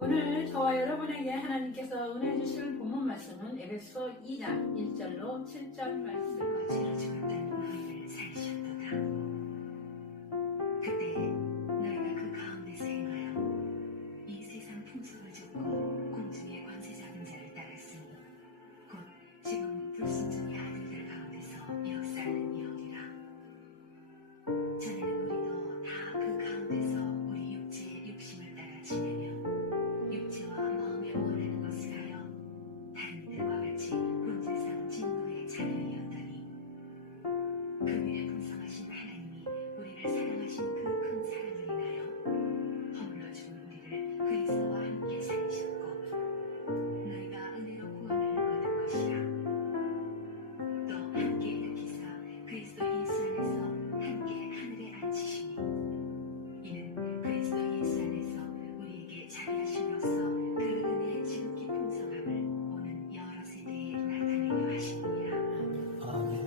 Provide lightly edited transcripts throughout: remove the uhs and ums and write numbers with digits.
오늘 저와 여러분에게 하나님께서 은혜 주실 본문 말씀은 에베소 2장 1절로 7절 말씀. 죄로 죽었던 너희를 살리셨도다. 그때 너희가 그 가운데서 행하여 이 세상 풍속을 좇고 공중의 권세 잡은 자를 따랐으니 곧 지금 불순종의 아들들 가운데서 역사하는 영이라. 전에는 우리도 다 그 가운데서 우리 육체의 욕심을 따라 지내며 육체와 마음에 원하는 것을 하여 다른 이들과 같이 본질상 진노의 자녀이었더니 긍휼에 풍성하신 하나님이 우리를 사랑하신 그 큰 사랑을 인하여 허물러 죽은 우리를 그리스도와 함께 살리셨고 너희가 은혜로 구원을 얻은 것이라. 또 함께 일으키사 그리스도 예수 안에서 함께 하늘에 앉히시니 이는 그리스도 예수 안에서 우리에게 자비하심으로써 그 은혜의 지극히 풍성함을 오는 여러 세대에 나타내려 하시니라. 아멘.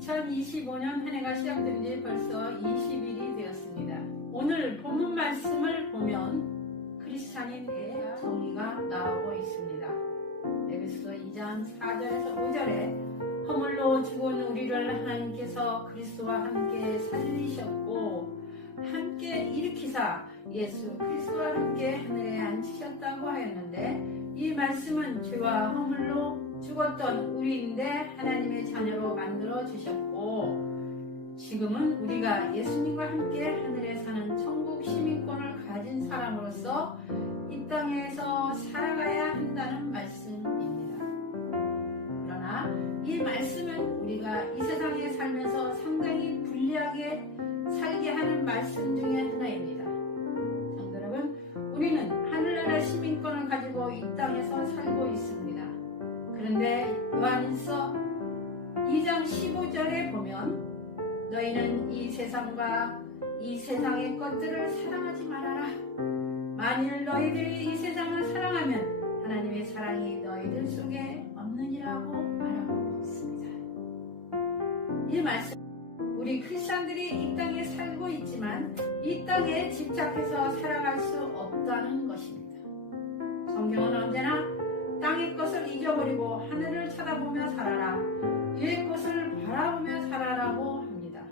2025년 한 해가 시작된 지 벌써 20일이 되었습니다. 오늘 본문 말씀을 보면 크리스찬인의 정의가 나오고 있습니다. 에베소 2장 4절에서 5절에 허물로 죽은 우리를 하나님께서 그리스도와 함께 살리셨고 함께 일으키사 예수 그리스도와 함께 하늘에 앉히셨다고 하였는데, 이 말씀은 죄와 허물로 죽었던 우리인데 하나님의 자녀로 만들어 주셨고 지금은 우리가 예수님과 함께 하늘에 사는 천국 시민권을 가진 사람으로서 이 땅에서 살아가야 한다는 말씀입니다. 그러나 이 말씀은 우리가 이 세상에 살면서 상당히 불리하게 살게 하는 말씀 중에 하나입니다. 성도 여러분, 우리는 하늘나라 시민권을 가지고 이 땅에서 살고 있습니다. 그런데 요한일서 2장 15절에 보면 너희는 이 세상과 이 세상의 것들을 사랑하지 말아라. 만일 너희들이 이 세상을 사랑하면 하나님의 사랑이 너희들 속에 없느니라고 말하고 있습니다. 이 말씀, 우리 크리스찬들이 이 땅에 살고 있지만 이 땅에 집착해서 살아갈 수 없다는 것입니다. 성경은 언제나 땅의 것을 잊어버리고 하늘을 쳐다보며 살아라, 위의 것을 바라보며 살아라고 합니다.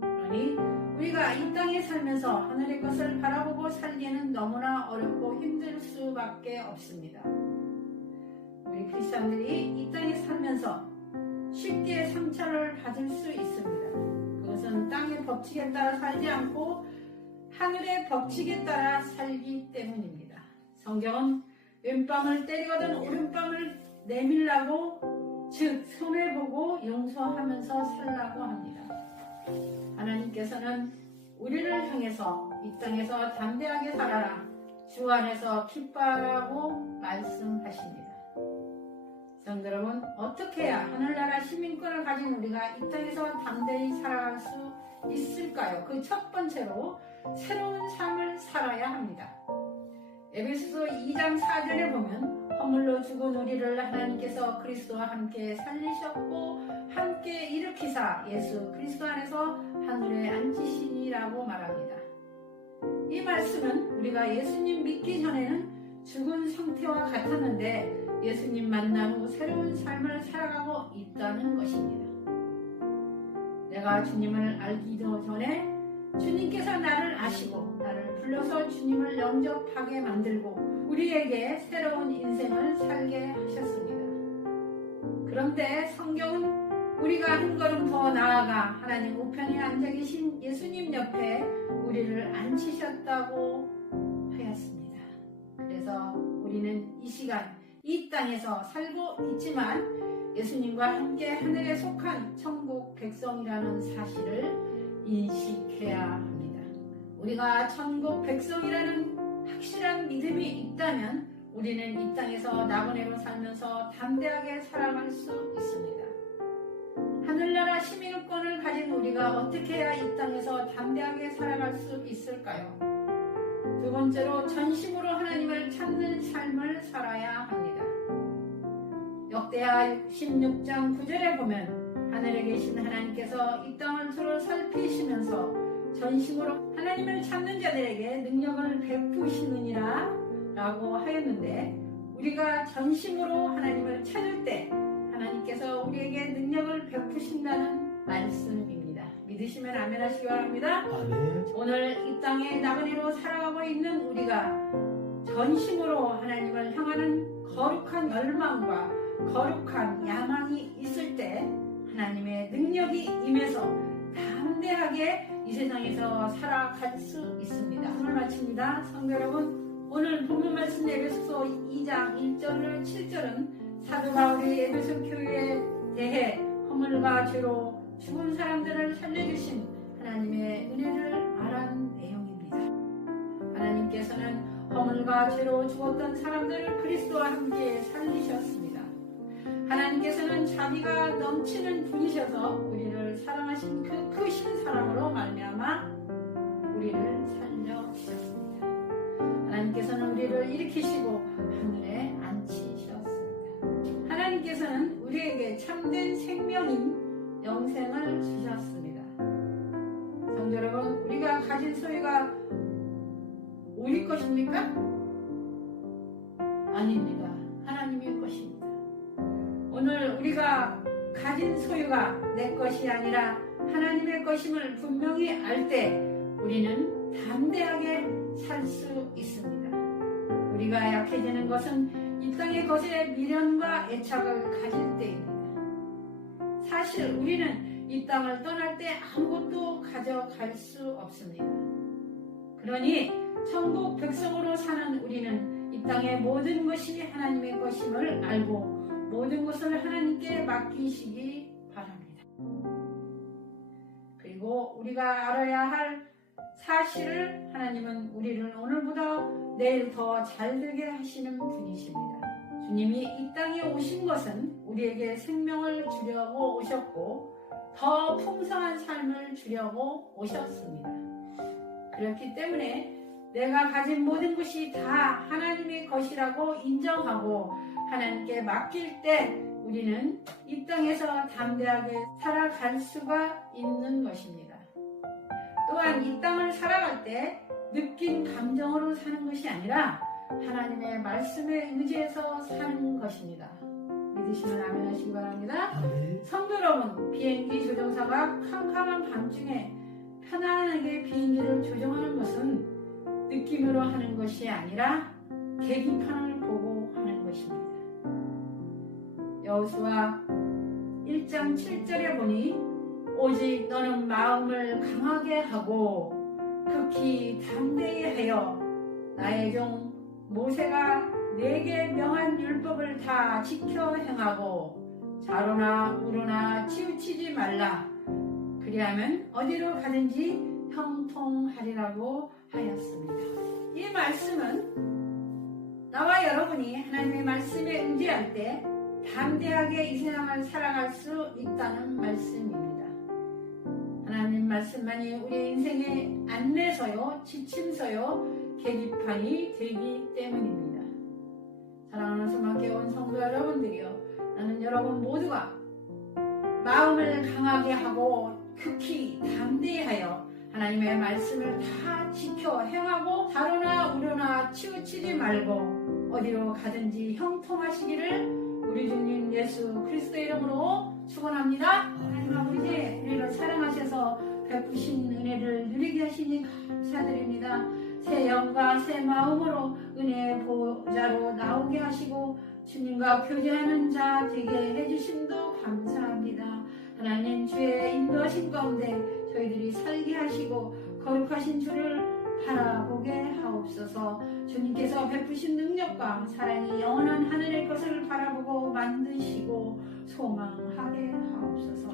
그러니 우리가 이 땅에 살면서 하늘의 것을 바라보고 살기에는 너무나 어렵고 힘들 수밖에 없습니다. 우리 크리스찬들이 이 땅에 살면서 쉽게 상처를 받을 수 있습니다. 그것은 땅의 법칙에 따라 살지 않고 하늘의 법칙에 따라 살기 때문입니다. 성경은 왼뺨을 때리거든 오른뺨을 내밀라고, 즉 손해보고 용서하면서 살라고 합니다. 하나님께서는 우리를 향해서 이 땅에서 담대하게 살아라, 주 안에서 기뻐하라고 말씀하십니다. 성도 여러분, 어떻게 해야 하늘나라 시민권을 가진 우리가 이 땅에서 담대히 살아갈 수 있을까요? 그 첫 번째로 새로운 삶을 살아야 합니다. 에베소서 2장 4절에 보면 허물로 죽은 우리를 하나님께서 그리스도와 함께 살리셨고 함께 일으키사 예수 그리스도 안에서 하늘에 앉히시니라고 말합니다. 이 말씀은 우리가 예수님 믿기 전에는 죽은 상태와 같았는데 예수님 만난 후 새로운 삶을 살아가고 있다는 것입니다. 내가 주님을 알기도 전에 주님께서 나를 아시고 나를 불러서 주님을 영접하게 만들고 우리에게 새로운 인생을 살게 하셨습니다. 그런데 성경은 우리가 한 걸음 더 나아가 하나님 우편에 앉아 계신 예수님 옆에 우리를 앉히셨다고 하였습니다. 그래서 우리는 이 시간 이 땅에서 살고 있지만 예수님과 함께 하늘에 속한 천국 백성이라는 사실을 인식해야 합니다. 우리가 천국 백성이라는 확실한 믿음이 있다면 우리는 이 땅에서 나그네로 살면서 담대하게 살아갈 수 있습니다. 하늘나라 시민권을 가진 우리가 어떻게 해야 이 땅에서 담대하게 살아갈 수 있을까요? 두 번째로 전심으로 하나님을 찾는 삶을 살아야 합니다. 역대하 16장 9절에 보면 하늘에 계신 하나님께서 이 땅을 두루 살피시면서 전심으로 하나님을 찾는 자들에게 능력을 베푸시느니라 라고 하였는데 우리가 전심으로 하나님을 찾을 때 하나님께서 우리에게 능력을 베푸신다는 말씀입니다. 믿으시면 아멘 하시기 바랍니다. 아멘. 오늘 이 땅에 나그네로 살아가고 있는 우리가 전심으로 하나님을 향하는 거룩한 열망과 거룩한 야망이 있을 때 하나님의 능력이 임해서 담대하게 이 세상에서 살아갈 수 있습니다. 오늘 마칩니다. 성도 여러분, 오늘 본문 말씀 에베소서 2장 1절을 7절은 사도 바울이 에베소 교회에 대해 허물과 죄로 죽은 사람들을 살려주신 하나님의 은혜를 말한 내용입니다. 하나님께서는 허물과 죄로 죽었던 사람들을 그리스도와 함께 살리셨습니다. 하나님께서는 자비가 넘치는 분이셔서 우리를 사랑하신 그 크신 사랑으로 말미암아 우리를 살려주셨습니다. 하나님께서는 우리를 일으키시고 하늘에 앉히셨습니다. 하나님께서는 우리에게 참된 생명인 영생을 주셨습니다. 성도 여러분, 우리가 가진 소유가 우리 것입니까? 아닙니다. 하나님의 것입니다. 오늘 우리가 가진 소유가 내 것이 아니라 하나님의 것임을 분명히 알 때 우리는 담대하게 살 수 있습니다. 우리가 약해지는 것은 이 땅의 것에 미련과 애착을 가질 때입니다. 사실 우리는 이 땅을 떠날 때 아무것도 가져갈 수 없습니다. 그러니 천국 백성으로 사는 우리는 이 땅의 모든 것이 하나님의 것임을 알고 모든 것을 하나님께 맡기시기 바랍니다. 그리고 우리가 알아야 할 사실을 하나님은 우리를 오늘보다 내일 더 잘되게 하시는 분이십니다. 주님이 이 땅에 오신 것은 우리에게 생명을 주려고 오셨고 더 풍성한 삶을 주려고 오셨습니다. 그렇기 때문에 내가 가진 모든 것이 다 하나님의 것이라고 인정하고 하나님께 맡길 때 우리는 이 땅에서 담대하게 살아갈 수가 있는 것입니다. 또한 이 땅을 살아갈 때 느낀 감정으로 사는 것이 아니라 하나님의 말씀에 의지해서 사는 것입니다. 믿으시면 아멘 하시기 바랍니다. 아멘. 성도 여러분, 비행기 조종사가 캄캄한 밤중에 편안하게 비행기를 조종하는 것은 느낌으로 하는 것이 아니라 계기판을 보고 하는 것입니다. 여호수아 1장 7절에 보니 오직 너는 마음을 강하게 하고 극히 담대히 하여 나의 종 모세가 내게 명한 율법을 다 지켜 행하고 좌로나 우로나 치우치지 말라. 그리하면 어디로 가든지 형통하리라고 하였습니다. 이 말씀은 나와 여러분이 하나님의 말씀에 의지할 때 담대하게 이 세상을 살아갈 수 있다는 말씀입니다. 하나님 말씀만이 우리 인생의 안내서요, 지침서요, 계기판이 되기 때문입니다. 사랑하는 소망교회 온 성도 여러분들이요, 나는 여러분 모두가 마음을 강하게 하고 극히 담대하여 하나님의 말씀을 다 지켜 행하고 좌로나 우로나 치우치지 말고 어디로 가든지 형통하시기를 우리 주님 예수 그리스도의 이름으로 축원합니다. 하나님 아버지, 우리를 사랑하셔서 베푸신 은혜를 누리게 하시니 감사드립니다. 새 영과 새 마음으로 은혜의 보좌로 나오게 하시고 주님과 교제하는 자 되게 해주심도 감사합니다. 하나님, 주의 인도하신 가운데 저희들이 살게 하시고 거룩하신 주를 바라보게 하옵소서. 주님께서 베푸신 능력과 사랑이 영원한 하늘의 것을 바라보고 만드시고 소망하게 하옵소서.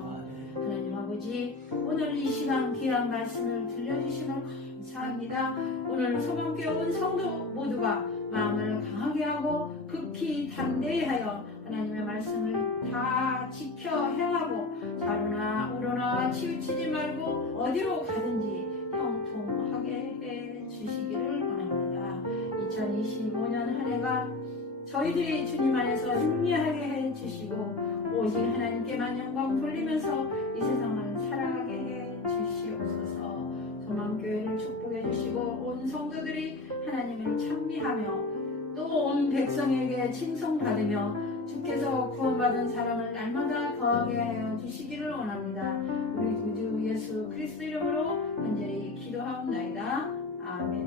하나님 아버지, 오늘 이 시간 귀한 말씀을 들려주시면 감사합니다. 오늘 소망교회 온 성도 모두가 마음을 강하게 하고 극히 담대히 하여 하나님의 말씀을 다 지켜 행하고 좌로나 우로나 치우치지 말고 어디로 가든지 형통하게 해 주시기를 원합니다. 2025년 한 해가 저희들이 주님 안에서 승리하게 해 주시고 오직 하나님께만 영광 돌리면서 이 세상을 살아가게 해 주시옵소서. 소망교회를 축복해 주시고 온 성도들이 하나님을 찬미하며 또 온 백성에게 칭송받으며 주께서 구원받은 사람을 날마다 더하게 하여 주시기를 원합니다. 우리 구주 예수 그리스도